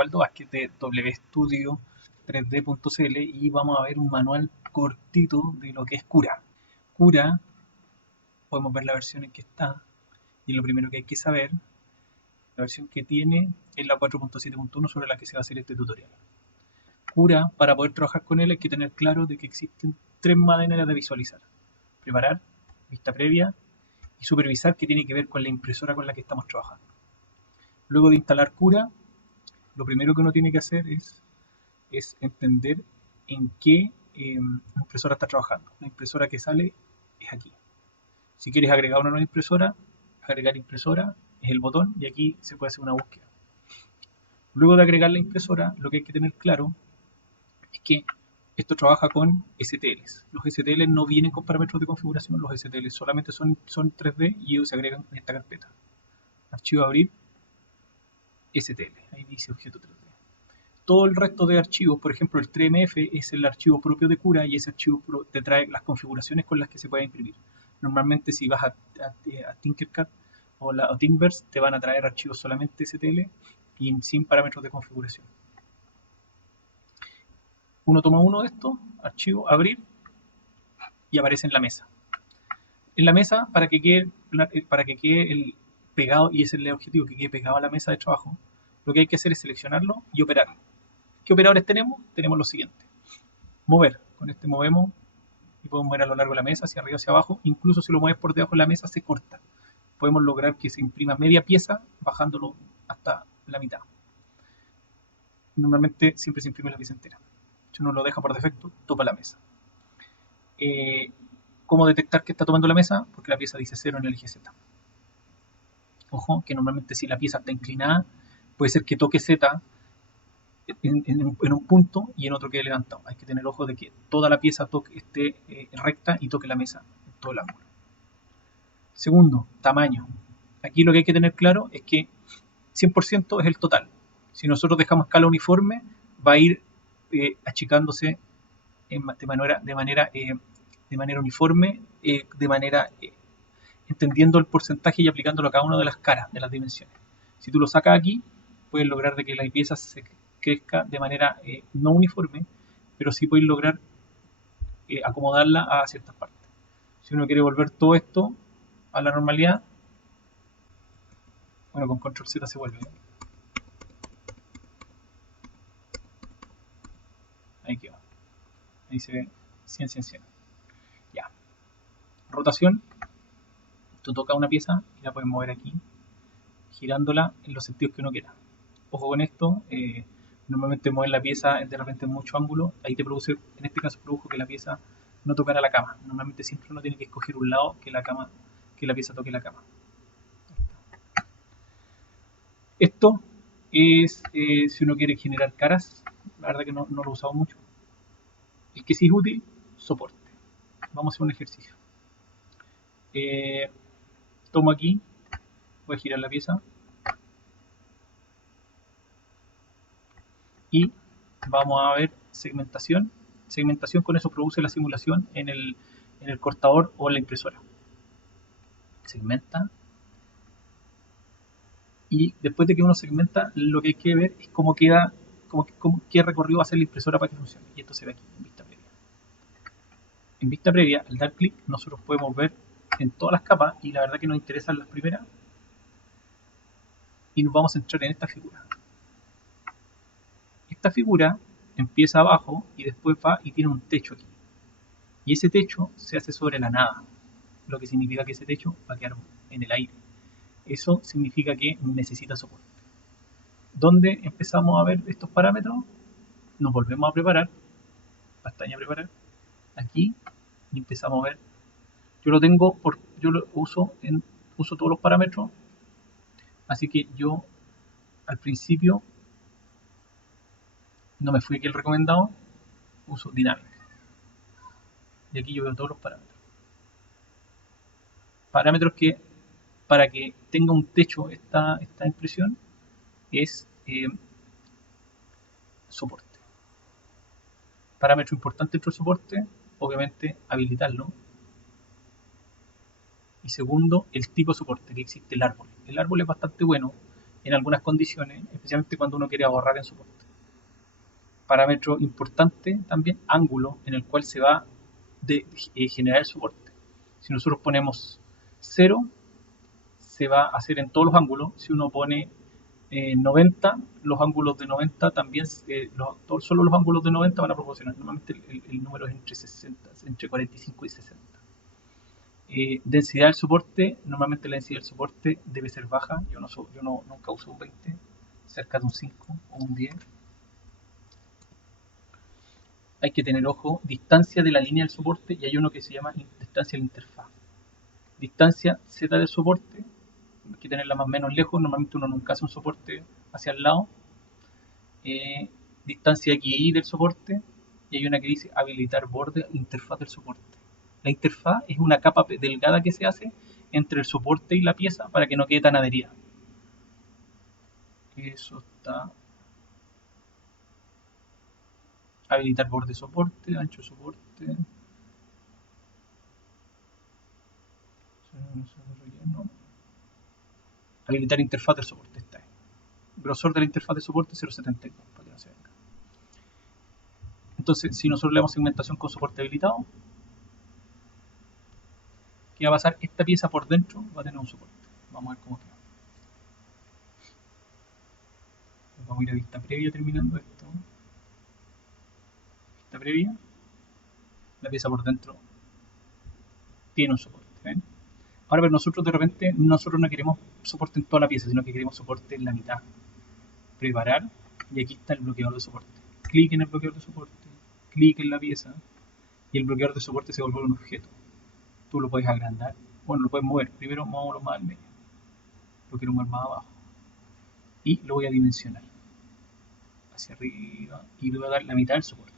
Waldo Vázquez de wstudio3d.cl y vamos a ver un manual cortito de lo que es Cura. Cura, podemos ver la versión en que está y lo primero que hay que saber, la versión que tiene es la 4.7.1 sobre la que se va a hacer este tutorial. Cura, para poder trabajar con él hay que tener claro de que existen tres maneras de visualizar: preparar, vista previa y supervisar, que tiene que ver con la impresora con la que estamos trabajando. Luego de instalar Cura, lo primero que uno tiene que hacer es entender en qué impresora está trabajando. La impresora que sale es aquí. Si quieres agregar una nueva impresora, agregar impresora es el botón y aquí se puede hacer una búsqueda. Luego de agregar la impresora, lo que hay que tener claro es que esto trabaja con STLs. Los STLs no vienen con parámetros de configuración, los STLs solamente son 3D y ellos se agregan en esta carpeta. Archivo abrir, STL, ahí dice objeto 3D. Todo el resto de archivos, por ejemplo el 3MF es el archivo propio de Cura y ese archivo te trae las configuraciones con las que se puede imprimir. Normalmente si vas a Tinkercad o Thingiverse te van a traer archivos solamente STL y sin parámetros de configuración. Uno toma uno de estos, archivo, abrir, y aparece en la mesa. En la mesa, para que quede el pegado, y ese es el objetivo, que quede pegado a la mesa de trabajo, lo que hay que hacer es seleccionarlo y operar. ¿Qué operadores tenemos? Tenemos lo siguiente: mover. Con este movemos y podemos mover a lo largo de la mesa, hacia arriba, hacia abajo. Incluso si lo mueves por debajo de la mesa, se corta. Podemos lograr que se imprima media pieza bajándolo hasta la mitad. Normalmente siempre se imprime la pieza entera. Si uno lo deja por defecto, topa la mesa. ¿Cómo detectar que está tomando la mesa? Porque la pieza dice 0 en el eje Z. Ojo, que normalmente si la pieza está inclinada, puede ser que toque Z en un punto y en otro quede levantado. Hay que tener ojo de que toda la pieza esté recta y toque la mesa en todo el ángulo. Segundo, tamaño. Aquí lo que hay que tener claro es que 100% es el total. Si nosotros dejamos escala uniforme, va a ir achicándose de manera uniforme, entendiendo el porcentaje y aplicándolo a cada una de las caras, de las dimensiones. Si tú lo sacas aquí, puedes lograr de que la pieza se crezca de manera no uniforme, pero sí puedes lograr acomodarla a ciertas partes. Si uno quiere volver todo esto a la normalidad, bueno, con control Z se vuelve. Ahí queda. Ahí se ve 100, 100, 100. Ya. Rotación. Tú tocas una pieza y la puedes mover aquí, girándola en los sentidos que uno quiera. Ojo con esto, normalmente mover la pieza de repente en mucho ángulo, ahí te produce, en este caso produjo que la pieza no tocara la cama. Normalmente siempre uno tiene que escoger un lado que la pieza toque la cama. Esto es si uno quiere generar caras, la verdad que no lo he usado mucho. El que sí es útil, soporte. Vamos a hacer un ejercicio. Tomo aquí, voy a girar la pieza y vamos a ver segmentación. Segmentación, con eso produce la simulación en el cortador o en la impresora. Segmenta. Y después de que uno segmenta, lo que hay que ver es cómo queda, qué recorrido va a hacer la impresora para que funcione. Y esto se ve aquí en vista previa. En vista previa, al dar clic, nosotros podemos ver en todas las capas, y la verdad que nos interesan las primeras, y nos vamos a centrar en esta figura. Esta figura empieza abajo y después va y tiene un techo aquí. Y ese techo se hace sobre la nada, lo que significa que ese techo va a quedar en el aire. Eso significa que necesita soporte. ¿Dónde empezamos a ver estos parámetros? Nos volvemos a preparar, pestaña preparar, aquí, y empezamos a ver. Yo lo uso todos los parámetros, así que yo al principio no me fui aquí el recomendado, uso dinámica. Y aquí yo veo todos los parámetros. Parámetros que, para que tenga un techo esta impresión, es soporte. Parámetro importante dentro del soporte, obviamente habilitarlo. Y segundo, el tipo de soporte que existe, el árbol. El árbol es bastante bueno en algunas condiciones, especialmente cuando uno quiere ahorrar en soporte. Parámetro importante también, ángulo en el cual se va a generar el soporte. Si nosotros ponemos 0, se va a hacer en todos los ángulos. Si uno pone 90, los ángulos de 90 también, solo los ángulos de 90 van a proporcionar. Normalmente el número es entre 60, entre 45 y 60. Densidad del soporte, normalmente la densidad del soporte debe ser baja. Yo nunca uso un 20, cerca de un 5 o un 10. Hay que tener ojo, distancia de la línea del soporte, y hay uno que se llama distancia de la interfaz. Distancia Z del soporte, hay que tenerla más o menos lejos, normalmente uno nunca hace un soporte hacia el lado. Distancia XY del soporte, y hay una que dice habilitar borde interfaz del soporte. La interfaz es una capa delgada que se hace entre el soporte y la pieza para que no quede tan adherida. Eso está. Habilitar borde soporte, ancho soporte. Habilitar interfaz del soporte. Está ahí. Grosor de la interfaz de soporte 0.72, para que no se venga. Entonces, si nosotros le damos segmentación con soporte habilitado, ¿qué va a pasar? Esta pieza por dentro va a tener un soporte. Vamos a ver cómo queda. Vamos a ir a vista previa terminando esto. Vista previa. La pieza por dentro tiene un soporte. ¿ven? Ahora, pero nosotros de repente, nosotros no queremos soporte en toda la pieza, sino que queremos soporte en la mitad. Preparar, y aquí está el bloqueador de soporte. Clic en el bloqueador de soporte, clic en la pieza, y el bloqueador de soporte se vuelve un objeto. Tú lo puedes agrandar, bueno, lo puedes mover. Primero moverlo más al medio, lo quiero mover más abajo, y lo voy a dimensionar hacia arriba, y le voy a dar la mitad del soporte.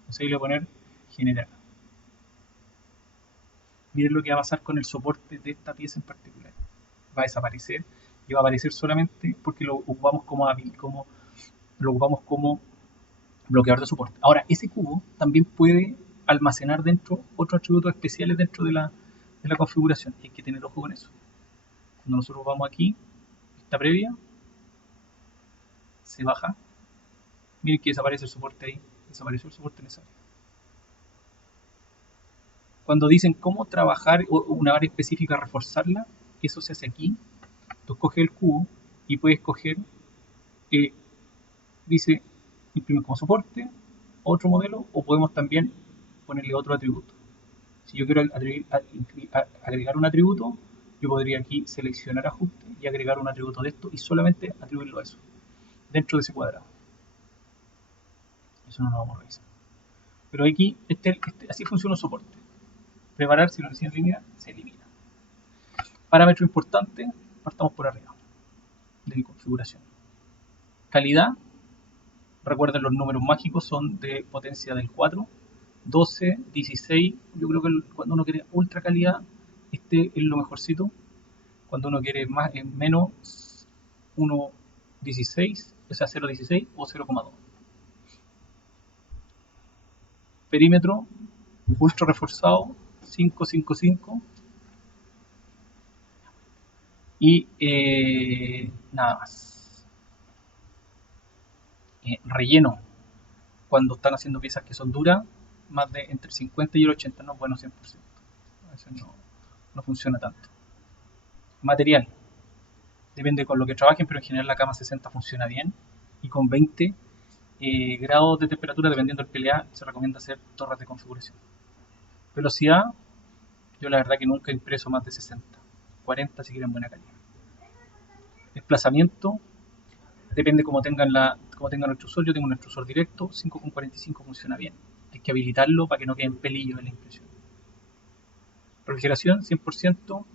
Entonces ahí le voy a poner generar. Miren lo que va a pasar con el soporte de esta pieza en particular. Va a desaparecer y va a aparecer solamente porque lo ocupamos como bloqueador de soporte. Ahora, ese cubo también puede almacenar dentro otros atributos especiales dentro de la configuración. Hay que tener ojo con eso. Cuando nosotros vamos aquí, esta previa, se baja. Miren que desaparece el soporte ahí. Desapareció el soporte en esa área. Cuando dicen cómo trabajar una área específica, reforzarla, eso se hace aquí. Tú escoges el cubo y puedes escoger, dice imprimir como soporte, otro modelo, o podemos también ponerle otro atributo. Si yo quiero agregar un atributo, yo podría aquí seleccionar ajuste y agregar un atributo de esto y solamente atribuirlo a eso, dentro de ese cuadrado. Eso no lo vamos a revisar. Pero aquí, así funciona el soporte. Preparar, si lo recién elimina, se elimina. Parámetro importante, partamos por arriba, de configuración. Calidad, recuerden los números mágicos son de potencia del 4, 12, 16, yo creo que cuando uno quiere ultra calidad, este es lo mejorcito. Cuando uno quiere más, menos 1.16, o sea 0.16 o 0.2. Perímetro, ultra reforzado, 555. Y nada más. Relleno, cuando están haciendo piezas que son duras, más de entre el 50 y el 80, no es bueno 100%. A veces no funciona tanto. Material, depende con lo que trabajen, pero en general la cama 60 funciona bien. Y con 20 grados de temperatura, dependiendo del PLA, se recomienda hacer torres de configuración. Velocidad, yo la verdad que nunca he impreso más de 60. 40 si quieren buena calidad. Desplazamiento, depende cómo tengan el extrusor. Yo tengo un extrusor directo, 5,45 funciona bien. Hay que habilitarlo para que no queden pelillos en la impresión. Refrigeración 100%,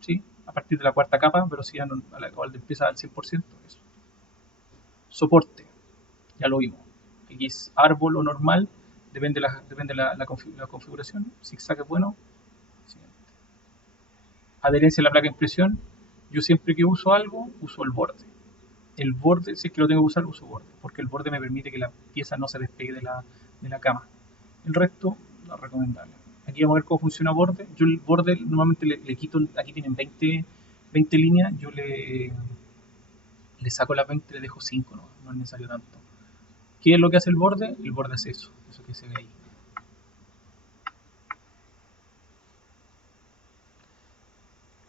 ¿sí? A partir de la cuarta capa, velocidad a la cual empieza al 100%. Eso. Soporte, ya lo vimos. Aquí es árbol o normal, depende de la configuración. Zigzag es bueno. Siguiente. Adherencia a la placa de impresión, yo siempre que uso algo, uso el borde. El borde, si es que lo tengo que usar, uso borde, porque el borde me permite que la pieza no se despegue de la cama. El resto, no es recomendable. Aquí vamos a ver cómo funciona borde. Yo el borde normalmente le quito, aquí tienen 20 líneas, yo le le saco las 20 y le dejo 5, no es necesario tanto. ¿Qué es lo que hace el borde? El borde es eso que se ve ahí.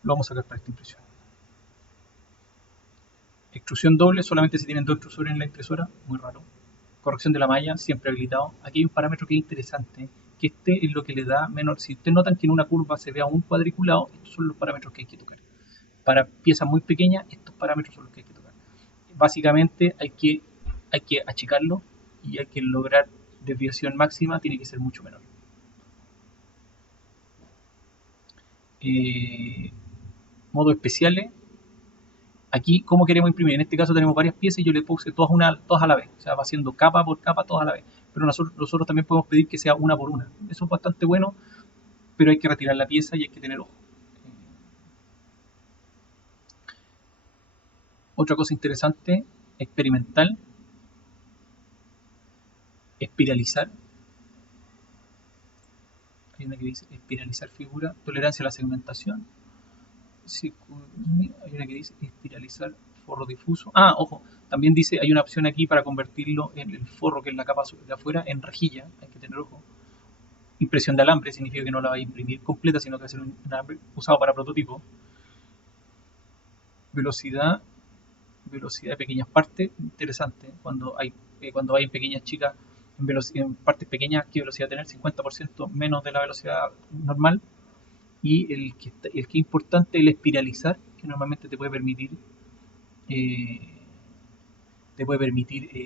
Lo vamos a sacar para esta impresión. Extrusión doble, solamente si tienen 2 extrusores en la impresora, muy raro. Corrección de la malla, siempre habilitado. Aquí hay un parámetro que es interesante, que este es lo que le da menor. Si ustedes notan que en una curva se vea un cuadriculado, estos son los parámetros que hay que tocar. Para piezas muy pequeñas, estos parámetros son los que hay que tocar. Básicamente hay que achicarlo y hay que lograr desviación máxima, tiene que ser mucho menor. Modos especiales. Aquí, ¿cómo queremos imprimir? En este caso tenemos varias piezas y yo le puse todas a la vez. O sea, va haciendo capa por capa, todas a la vez. Pero nosotros también podemos pedir que sea una por una. Eso es bastante bueno, pero hay que retirar la pieza y hay que tener ojo. Otra cosa interesante, experimental, espiralizar. Hay una que dice espiralizar figura, tolerancia a la segmentación. Hay una que dice espiralizar forro difuso. Ah, ojo, también dice, hay una opción aquí para convertirlo en el forro, que es la capa de afuera, en rejilla. Hay que tener ojo. Impresión de alambre significa que no la va a imprimir completa, sino que va a ser un alambre usado para prototipo. Velocidad de pequeñas partes, interesante. Cuando hay en pequeñas chicas, en partes pequeñas, ¿qué velocidad tener? 50% menos de la velocidad normal. Y el que es importante, el espiralizar, que normalmente te puede permitir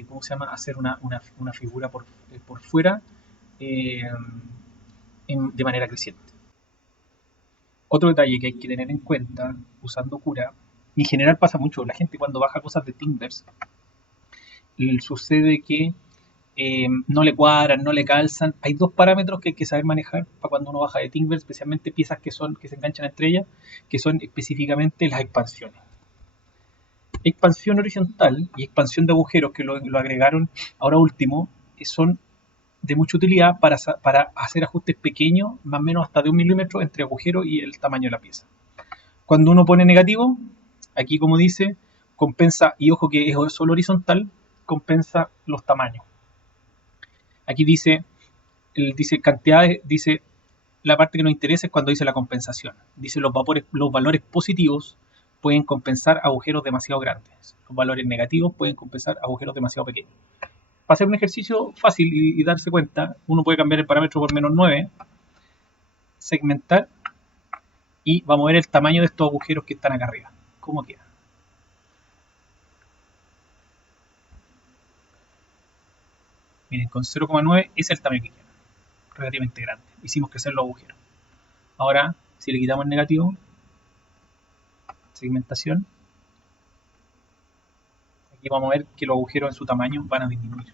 ¿cómo se llama? Hacer una figura por fuera de manera creciente. Otro detalle que hay que tener en cuenta usando Cura, y en general pasa mucho, la gente cuando baja cosas de Thingiverse, sucede que no le cuadran, no le calzan. Hay dos parámetros que hay que saber manejar para cuando uno baja de Thingiverse, especialmente piezas que se enganchan entre ellas, que son específicamente las expansiones. Expansión horizontal y expansión de agujeros, que lo agregaron ahora último, son de mucha utilidad para hacer ajustes pequeños, más o menos hasta de 1 milímetro entre agujero y el tamaño de la pieza. Cuando uno pone negativo, aquí como dice, compensa, y ojo que es solo horizontal, compensa los tamaños. Aquí dice cantidades, dice la parte que nos interesa es cuando dice la compensación. Dice los valores positivos pueden compensar agujeros demasiado grandes. Los valores negativos pueden compensar agujeros demasiado pequeños. Para hacer un ejercicio fácil y darse cuenta, uno puede cambiar el parámetro por -9, segmentar, y vamos a ver el tamaño de estos agujeros que están acá arriba. ¿Cómo queda? Miren, con 0,9 es el tamaño que queda. Relativamente grande. Hicimos crecer los agujeros. Ahora, si le quitamos el negativo, segmentación, aquí vamos a ver que los agujeros en su tamaño van a disminuir.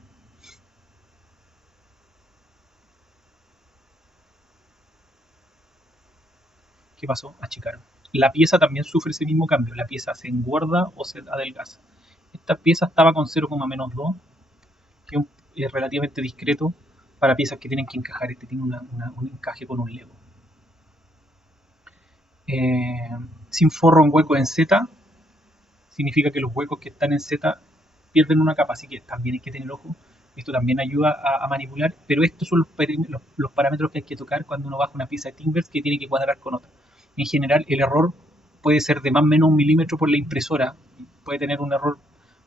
¿Qué pasó? Achicaron. La pieza también sufre ese mismo cambio. La pieza se engorda o se adelgaza. Esta pieza estaba con 0,-2, que es relativamente discreto para piezas que tienen que encajar. Este tiene un encaje con un Lego. Sin forro en hueco en Z, significa que los huecos que están en Z pierden una capa, así que también hay que tener ojo. Esto también ayuda a manipular, pero estos son los parámetros que hay que tocar cuando uno baja una pieza de Thingiverse que tiene que cuadrar con otra. En general, el error puede ser de más o menos 1 milímetro por la impresora, puede tener un error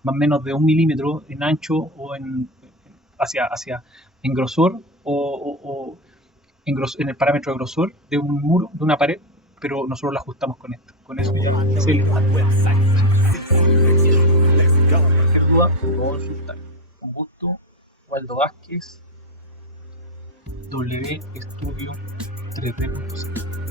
más o menos de 1 milímetro en ancho o en grosor o en el parámetro de grosor de un muro, de una pared, pero nosotros lo ajustamos con esto. Con eso ya es el cualquier duda, consultar. Con gusto, Waldo Vázquez, W Estudio 3D.